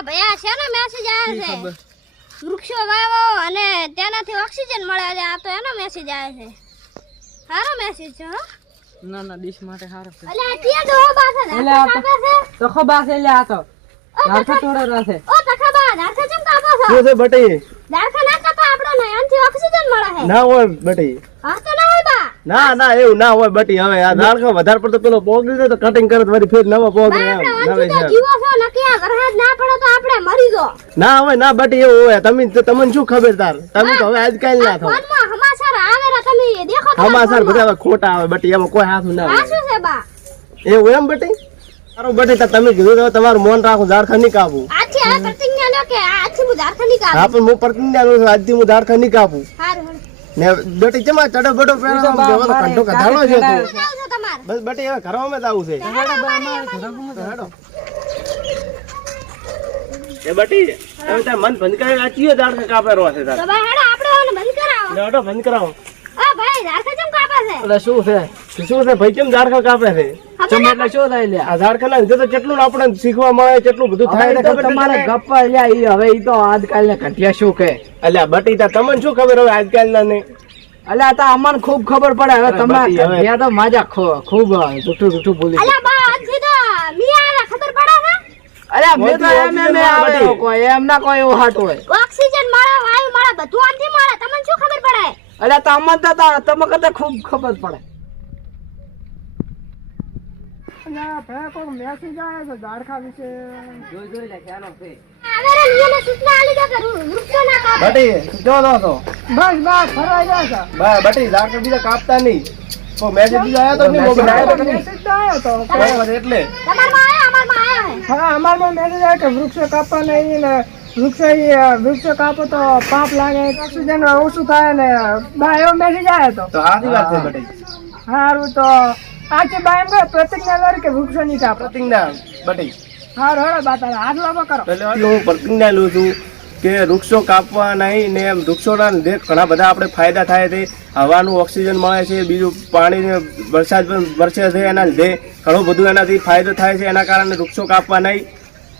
અલ્યા ભાઈ આ શેનો મેસેજ આવ્યો છે? વૃક્ષો વાવો અને તેનાથી ઓક્સિજન મળે છે. આ તો એનો મેસેજ આવ્યો છે. સારો મેસેજ છે હો. ના ના ડીશ માટે સારો છે. અલ્યા ત્યાં ડોહો બાસે કાપે છે. તો ખબા છે લે આ તો ઝાડખા તોડો રહે. ઓ તખાબા ઝાડખા કેમ કાપો છો? શું છે બટી? ઝાડખા ના કાપા આપણે એનાથી ઓક્સિજન મળે છે. ના હોય બટી, હા તો ના હોય બા. ના એવું ના હોય બટી. હવે આ ઝાડખા વધારે પડતો પેલો પોગ દીધો તો કટિંગ કરે તો વળી ફેર નવો પોગ બા આપણે નવે અંજુતા છે. જીવો છો નકી આ વરસાદ ના પડે તો આપણે મરી જો. ના હોય ના બટી, એવું હોય. તમને શું ખબર તાર? તમે તો હવે આજકાલ ના થો. ફોનમાં સમાચાર આવેલા તમે દેખો તો. સમાચાર બધા હવે ખોટા આવે બટી, એમાં કોઈ હાથ ના આ હોય. શું છે બા? એવું એમ બટી? સારું બટી, તમે કીધું તો તમારું મન રાખો, ઝાડખા નહીં કાપું. આથી આ પ્રતિજ્ઞા લો કે આથી હું ઝાડખા નહીં કાપું. હા પણ હું પ્રતિજ્ઞા લઉં છું, આજથી હું ઝાડખા નહીં કાપું. હારું ને બટી ચમા ચડો બડો પેલો કંઠો કઢાણો છે તું. જાવ છો તમારે. બસ બટી હવે ઘરમાં જ આવું છે. એ બટી હવે તાર મન બંધ કરે આચીયો ઝાડખા કાપેરો છે તાર. તો બા હેડો આપણે ઓને બંધ કરાવો. લેડો બંધ કરાવો. આ ભાઈ ઝાડખા કેમ કાપે છે? એટલે શું છે? શું છે ભાઈ, કેમ ઝાડખા કાપે છે? તમે એટલે શું થાય લે? આ ઝાડખા ના લીધે તો કેટલું આપણે શીખવા મળે, કેટલું બધું થાય ને ખબર તમારે નથી. ગપ્પા લ્યા ઈ હવે ઈ તો આજકાલ ને ઘટિયા શું કહે? અલ્યા બટી તાર તમને શું ખબર હવે આજકાલ ના ને? અલ્યા તો અમને ખૂબ ખબર પડે હવે બાકી તમારે હવે- ઘટિયા તો માજા ખૂબ જૂઠું બોલી. અલ્યા બા આજથી તો મિયા ખબર પડે છે. અલ્યા મેં તો મોટી એમ ઓક્સિજન આવે બટી. કોઈ એમ ના કોઈ એવું હાટ હોય. ઓક્સિજન મળે વાયુ મળે બધું આથી મળે. તમને શું ખબર પડે? અલ્યા તો અમને તો તમે કરતા ખૂબ ખબર પડે. આવેરા નિયમો સૂચના આલી દો કે વૃક્ષો ના કાપો. બટી જો દો તો બસ ફરવા જાય છે. બટી ઝાડખા બીજા કાપતા નહીં. તો મેસેજ બીજો આવ્યો તો નહીં મોબાઈલ આવ્યો તો નહીં. બરાબર, એટલે તમારમાં આયા અમારમાં આયા હે. હા અમારમાં મેસેજ આવે કે વૃક્ષો કાપવા નહીં ને વૃક્ષો કાપો તો પાપ લાગે, ઓક્સિજન ઓછું થાય ને બા એવો મેસેજ આવ્યો તો સારી વાત છે બટી. તો સારું તો આજે બા એમ કહે પ્રતિજ્ઞા લે કે વૃક્ષો નહીં કાપો. પ્રતિજ્ઞા બટી સારું હેડો બા તારે હાથ લાંબો કરો. એટલે હું પ્રતિજ્ઞા લઉં છું કે વૃક્ષો કાપવા નહીં ને એમ વૃક્ષોના લીધે ઘણા બધા આપણે ફાયદા થાય છે. હવાનું ઓક્સિજન મળે છે, બીજું પાણીને વરસાદ પણ વરસે છે, એના લીધે ઘણું બધું એનાથી ફાયદો થાય છે. એના કારણે વૃક્ષો કાપવા નહીં.